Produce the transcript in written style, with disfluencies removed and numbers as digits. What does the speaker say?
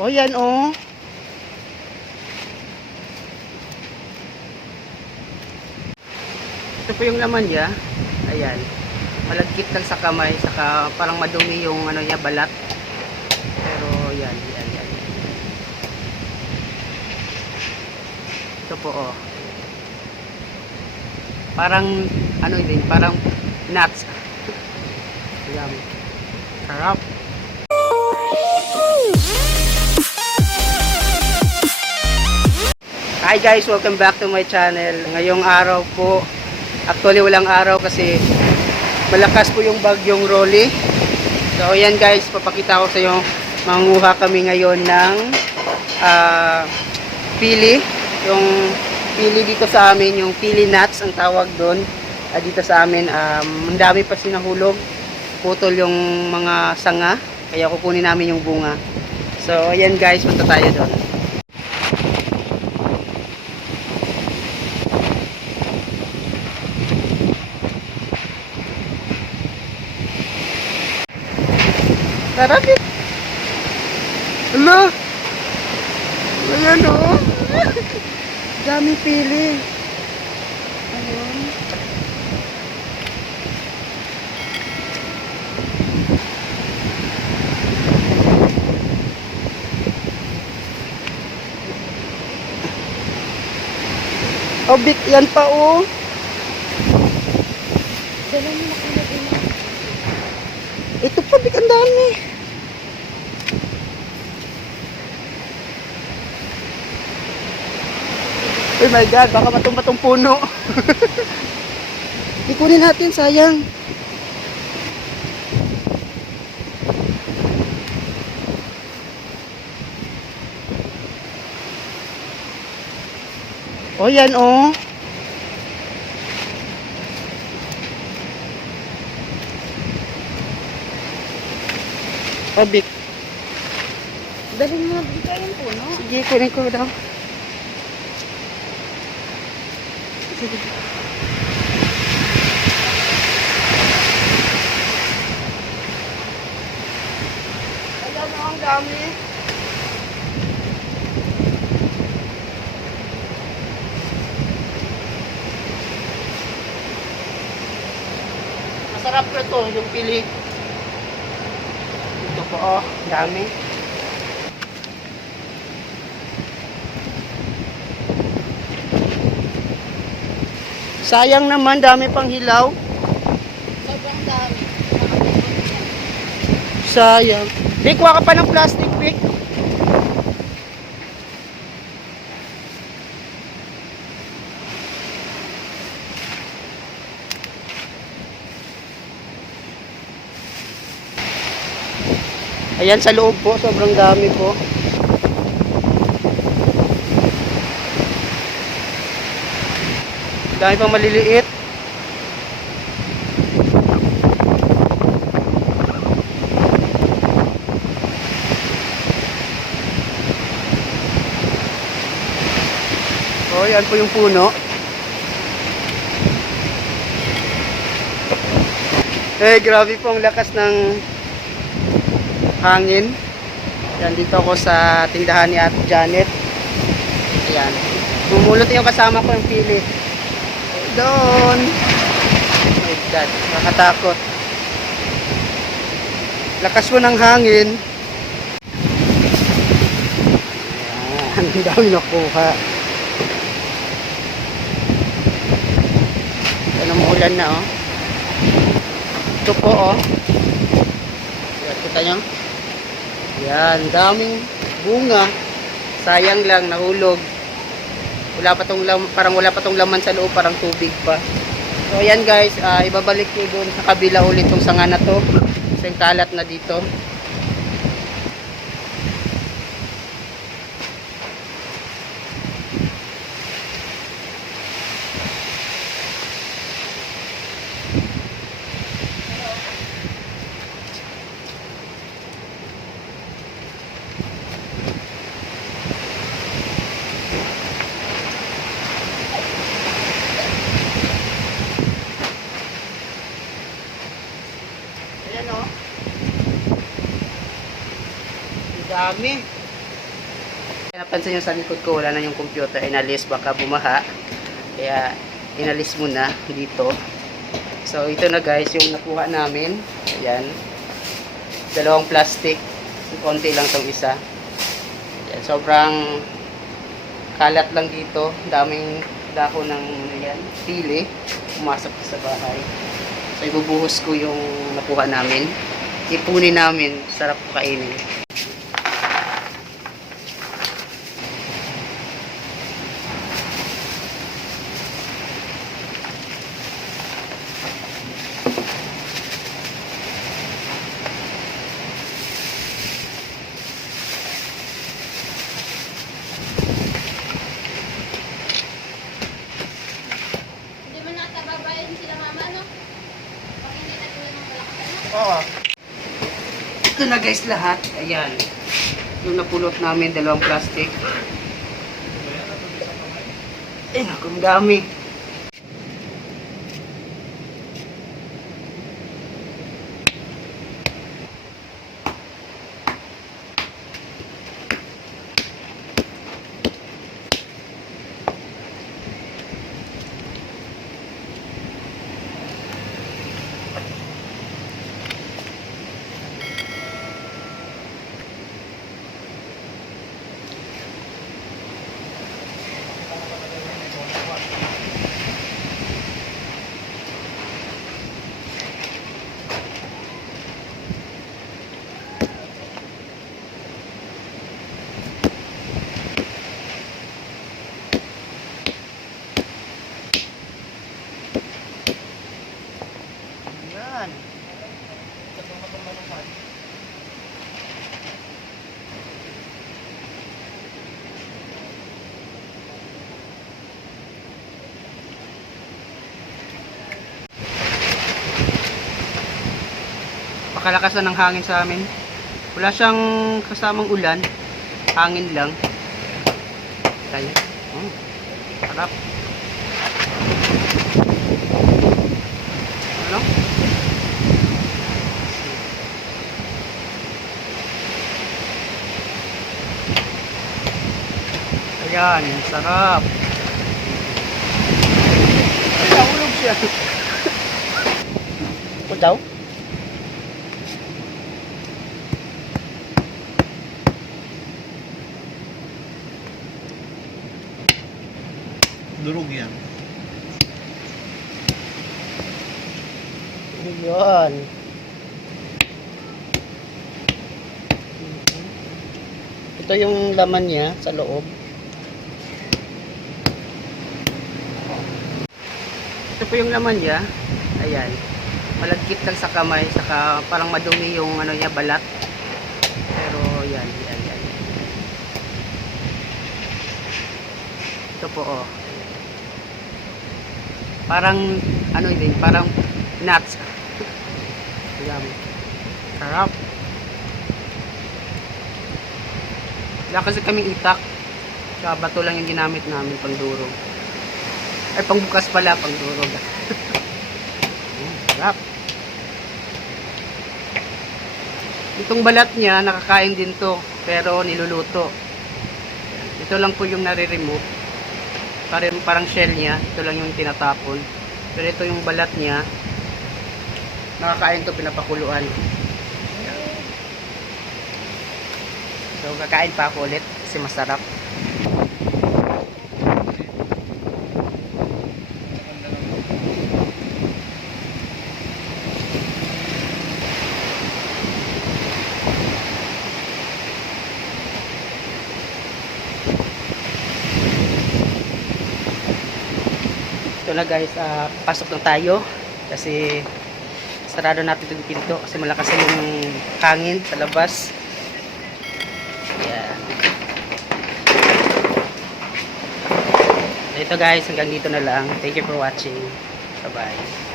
O yan o. Ito po yung laman niya. Ayan. Malagkit lang sa kamay. Saka parang madumi yung ano niya, balat. Pero yan. Ito po o. Parang ano din. Parang nuts. Ayan. Sarap. Hi guys, welcome back to my channel. Ngayong araw po, actually walang araw kasi malakas po yung bagyong Rolly. So ayan guys, papakita ko sa inyo, manguha kami ngayon ng pili. Yung pili dito sa amin, yung pili nuts ang tawag doon. Dito sa amin, ang dami pa sinahulog. Putol yung mga sanga, kaya kukunin namin yung bunga. So ayan guys, punta tayo doon. Sarap yun. Hala. Ayan o. Dami pili. Ayun. Oh, big yan pa o. Ito pa, big ang dami. Oh my God, baka matumba tong puno. Ikunin natin, sayang. Oh, yan oh. Oh, big. Dali mo bigay yung puno. Sige, kunin ko daw. Ayan o, ang dami. Masarap na to, yung pili. Ito po o, dami. Sayang naman, dami pang hilaw. Sobrang dami. Sayang. Vic, kuha ka pa ng plastic, Vic. Ayan sa loob po, sobrang dami po. Dami pang maliliit. Oh, yan po yung puno. Eh, grabe po ang lakas ng hangin. Yan, dito ako sa tindahan ni Ate Janet. Ayan. Bumulot yung kasama ko yung pili. Doon. Oh my God, nakatakot. Lakas po ng hangin. Ayan, ang dami nakuha. Yan, umuulan na oh. Ito po oh. Yan, kita nyo? Yan, daming bunga. Sayang lang, nahulog. Wala pa tong parang wala pa tong laman sa loob, parang tubig pa. So ayan guys, ibabalik ko doon sa kabila ulit tong sanga na to. Kasi kalat na dito. Dami. Napansin nyo sa likod ko, wala na yung computer. Inalis, baka bumaha. Kaya, inalis muna dito. So, ito na guys, yung nakuha namin. Ayan. Dalawang plastic. Konti lang tong isa. Ayan, sobrang kalat lang dito. Daming dahon ng ayan, pili. Pumasok sa bahay. So, ibubuhos ko yung nakuha namin. Ipunin namin. Sarap kainin. Hindi mo natababayan sila mama, no? Pag hindi na sila ng malakas, ano? Oo. Ito na guys lahat. Ayan. Yung napulot namin, dalawang plastic. Ay, naku, ang dami. Ayan. Pakalakas na ng hangin sa amin. Wala siyang kasamang ulan. Hangin lang. Ayan. Sarap. Ano? Ayan, sarap. Nahulog siya. O daw? Durog yan. Ayan. Ito yung laman niya sa loob. Ito po yung laman niya. Ayan. Malagkit lang sa kamay. Saka parang madumi yung ano niya, balat. Pero yan, yan, yan. Ito po oh. Parang ano din, parang nuts. Ayan. Sarap. Wala kasi kaming itak. Sa bato lang yung ginamit namin pang durog. Ay, pangbukas pala, pang durog. Sarap. Itong balat niya, nakakain din to. Pero niluluto. Ito lang po yung nare-remove. Parang shell niya. Ito lang yung tinatapon. Pero ito yung balat niya. Nakakain to, pinapakuluan. So, kakain pa ako ulit kasi masarap. Ito na guys, pasok na tayo kasi sarado natin itong pinto kasi malakas yung hangin sa labas. Ayan. Ito guys, hanggang dito na lang. Thank you for watching. Bye bye.